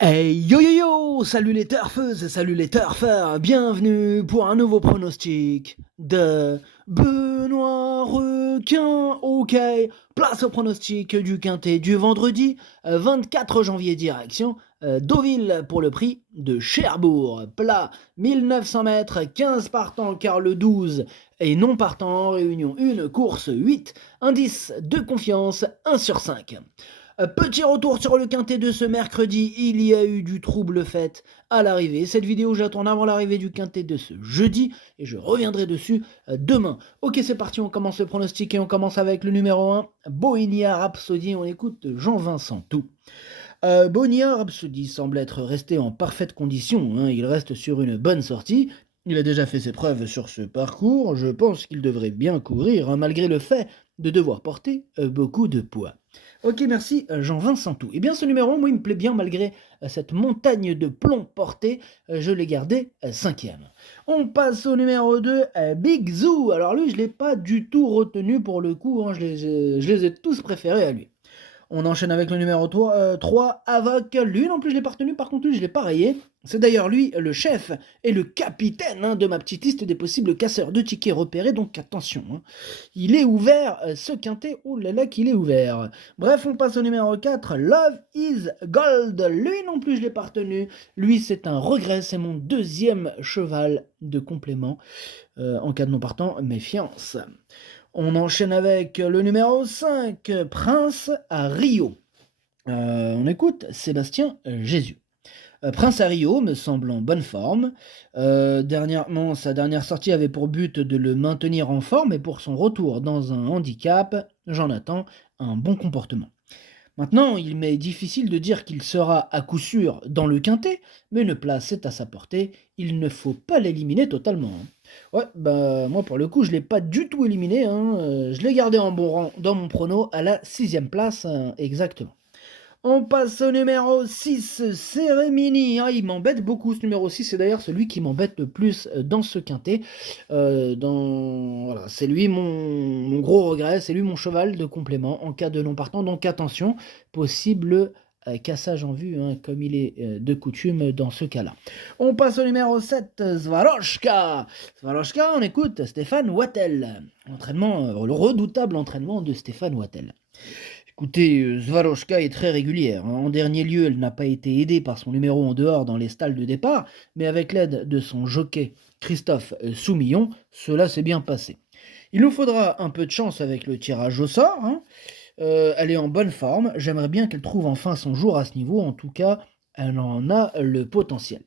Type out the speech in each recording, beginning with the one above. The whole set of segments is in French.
Hey yo yo yo! Salut les turfeuses et salut les turfeurs! Bienvenue pour un nouveau pronostic de Benoît Requin. Ok, place au pronostic du quintet du vendredi 24 janvier direction Deauville pour le prix de Cherbourg. Plat 1900 mètres, 15 partants car le 12 et non partant en réunion 1, course 8, indice de confiance 1 sur 5. Petit retour sur le quintet de ce mercredi, il y a eu du trouble fait à l'arrivée. Cette vidéo, je la tourne avant l'arrivée du quintet de ce jeudi et je reviendrai dessus demain. Ok, c'est parti, on commence le pronostic et on commence avec le numéro 1, Bohemia Rhapsody. On écoute Jean-Vincent Tout. Bohemia Rhapsody semble être resté en parfaite condition, hein. Il reste sur une bonne sortie. Il a déjà fait ses preuves sur ce parcours. Je pense qu'il devrait bien courir, hein, malgré le fait de devoir porter beaucoup de poids. Ok, merci Jean-Vincent Tout. Eh bien, ce numéro, moi, il me plaît bien malgré cette montagne de plomb porté. Je l'ai gardé cinquième. On passe au numéro 2, Big Zoo. Alors lui, je ne l'ai pas du tout retenu pour le coup, hein. Je les ai tous préférés à lui. On enchaîne avec le numéro 3, Avoc. Lui non plus je l'ai pas retenu, par contre lui je l'ai pas rayé. C'est d'ailleurs lui le chef et le capitaine, hein, de ma petite liste des possibles casseurs de tickets repérés, donc attention, hein. Il est ouvert, ce quintet, oh là là qu'il est ouvert. Bref, on passe au numéro 4, Love is Gold. Lui non plus je l'ai pas retenu. Lui c'est un regret, c'est mon deuxième cheval de complément. En cas de non partant, méfiance. On enchaîne avec le numéro 5, Prince à Rio. On écoute Sébastien Jésus. Prince à Rio me semble en bonne forme. Dernièrement, sa dernière sortie avait pour but de le maintenir en forme et pour son retour dans un handicap, j'en attends un bon comportement. Maintenant, il m'est difficile de dire qu'il sera à coup sûr dans le quintet, mais une place est à sa portée, il ne faut pas l'éliminer totalement, hein. Ouais, bah moi pour le coup je l'ai pas du tout éliminé, hein, je l'ai gardé en bon rang dans mon prono à la 6ème place, exactement. On passe au numéro 6, Cérémini. Ah, il m'embête beaucoup ce numéro 6, c'est d'ailleurs celui qui m'embête le plus dans ce quintet. Voilà, c'est lui mon gros regret, c'est lui mon cheval de complément en cas de non partant. Donc attention, possible cassage en vue, hein, comme il est de coutume dans ce cas-là. On passe au numéro 7, Svaroshka. Svaroshka, on écoute Stéphane Wattel. Le redoutable entraînement de Stéphane Wattel. Écoutez, Svaroshka est très régulière, hein. En dernier lieu, elle n'a pas été aidée par son numéro en dehors dans les stalles de départ, mais avec l'aide de son jockey Christophe Soumillon, cela s'est bien passé. Il nous faudra un peu de chance avec le tirage au sort, hein. Elle est en bonne forme, j'aimerais bien qu'elle trouve enfin son jour à ce niveau, en tout cas, elle en a le potentiel.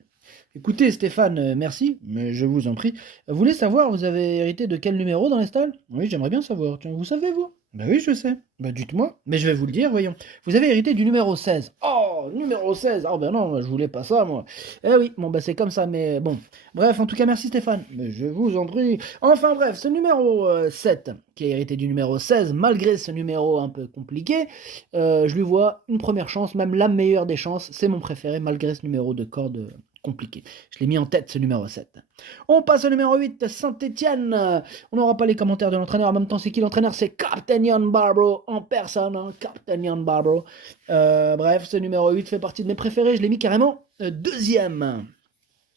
Écoutez Stéphane, merci, mais je vous en prie. Vous voulez savoir, vous avez hérité de quel numéro dans les stalles? Oui, j'aimerais bien savoir. Tiens, vous savez, vous? Bah oui, je sais. Bah dites-moi. Mais je vais vous le dire, voyons. Vous avez hérité du numéro 16. Oh, numéro 16. Ah ben non, je voulais pas ça, moi. Eh oui, bon bah c'est comme ça, mais bon. Bref, en tout cas, merci Stéphane. Mais je vous en prie. Enfin bref, ce numéro 7, qui a hérité du numéro 16, malgré ce numéro un peu compliqué, je lui vois une première chance, même la meilleure des chances. C'est mon préféré, malgré ce numéro de corde compliqué. Je l'ai mis en tête, ce numéro 7. On passe au numéro 8, Saint-Étienne. On n'aura pas les commentaires de l'entraîneur. En même temps, c'est qui l'entraîneur? C'est Captain Ian Barbro en personne, hein, Captain Ian Barbro. Bref, ce numéro 8 fait partie de mes préférés. Je l'ai mis carrément deuxième.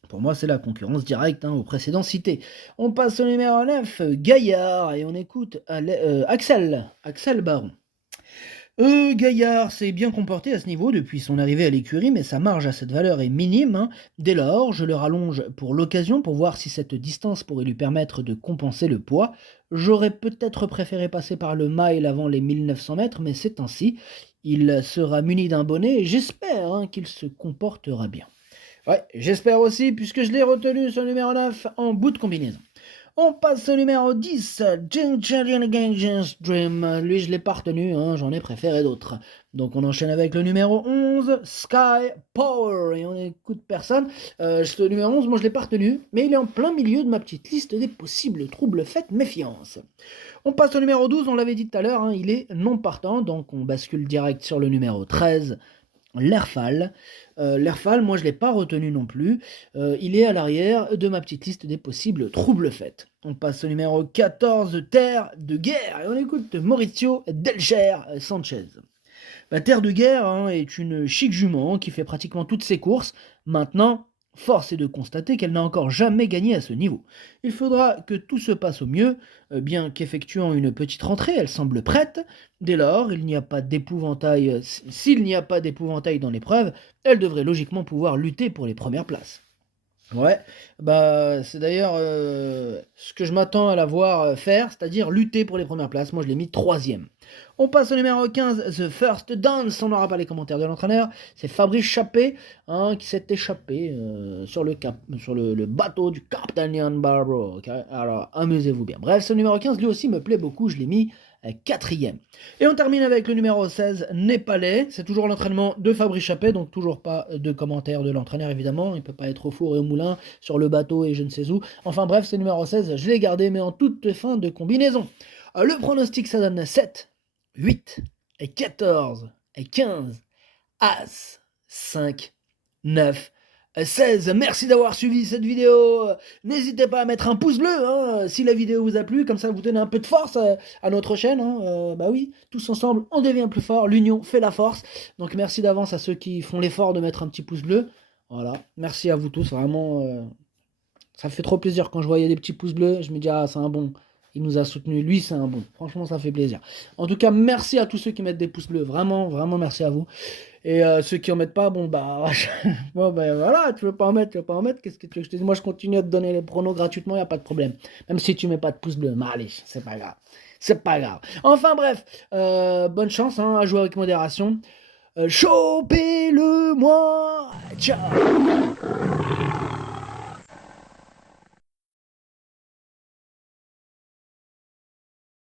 Pour moi, c'est la concurrence directe, hein, aux précédents cités. On passe au numéro 9, Gaillard, et on écoute Axel Baron. Gaillard s'est bien comporté à ce niveau depuis son arrivée à l'écurie, mais sa marge à cette valeur est minime, hein. Dès lors, je le rallonge pour l'occasion pour voir si cette distance pourrait lui permettre de compenser le poids. J'aurais peut-être préféré passer par le mile avant les 1900 mètres, mais c'est ainsi. Il sera muni d'un bonnet et j'espère, hein, qu'il se comportera bien. Ouais, j'espère aussi, puisque je l'ai retenu ce numéro 9 en bout de combinaison. On passe au numéro 10, Gang's Dream. Lui, je l'ai pas retenu, hein, j'en ai préféré d'autres. Donc on enchaîne avec le numéro 11, Sky Power. Et on n'écoute personne. Ce numéro 11, moi je l'ai pas retenu, mais il est en plein milieu de ma petite liste des possibles troubles faits, méfiance. On passe au numéro 12, on l'avait dit tout à l'heure, hein, il est non partant, donc on bascule direct sur le numéro 13, L'Erfal. L'Erfal, moi je ne l'ai pas retenu non plus. Il est à l'arrière de ma petite liste des possibles troubles faits. On passe au numéro 14, Terre de guerre, et on écoute Maurizio Delcher Sanchez. Terre de Guerre hein, est une chic jument qui fait pratiquement toutes ses courses. Maintenant, force est de constater qu'elle n'a encore jamais gagné à ce niveau. Il faudra que tout se passe au mieux, bien qu'effectuant une petite rentrée, elle semble prête. Dès lors, il n'y a pas d'épouvantail. S'il n'y a pas d'épouvantail dans l'épreuve, elle devrait logiquement pouvoir lutter pour les premières places. Ouais, c'est d'ailleurs, ce que je m'attends à la voir, faire, c'est-à-dire lutter pour les premières places. Moi, je l'ai mis troisième. On passe au numéro 15, The First Dance. On n'aura pas les commentaires de l'entraîneur. C'est Fabrice Chappé, hein, qui s'est échappé sur le bateau du Captain Ian Barbaro. Ok, alors, amusez-vous bien. Bref, ce numéro 15, lui aussi me plaît beaucoup. Je l'ai mis quatrième. Et on termine avec le numéro 16, Népalais. C'est toujours l'entraînement de Fabrice Chappé, donc toujours pas de commentaires de l'entraîneur évidemment. Il peut pas être au four et au moulin, sur le bateau et je ne sais où. Enfin bref, c'est numéro 16, je l'ai gardé, mais en toute fin de combinaison. Le pronostic, ça donne 7, 8, et 14, et 15, As, 5, 9, 16. Merci d'avoir suivi cette vidéo. N'hésitez pas à mettre un pouce bleu hein, si la vidéo vous a plu, comme ça vous donnez un peu de force à notre chaîne. Hein. Bah oui, tous ensemble, on devient plus fort. L'union fait la force. Donc merci d'avance à ceux qui font l'effort de mettre un petit pouce bleu. Voilà, merci à vous tous, vraiment. Ça fait trop plaisir quand je voyais des petits pouces bleus. Je me dis, ah, c'est un bon. Il nous a soutenus. Lui, c'est un bon. Franchement, ça fait plaisir. En tout cas, merci à tous ceux qui mettent des pouces bleus. Vraiment, vraiment merci à vous. Et ceux qui en mettent pas, bon, bon, voilà, tu veux pas en mettre, qu'est-ce que tu veux que je te dise? Moi, je continue à te donner les pronos gratuitement, il n'y a pas de problème. Même si tu mets pas de pouce bleu, mais allez, c'est pas grave. C'est pas grave. Enfin, bref, bonne chance hein, à jouer avec modération. Chopez-le-moi. Ciao.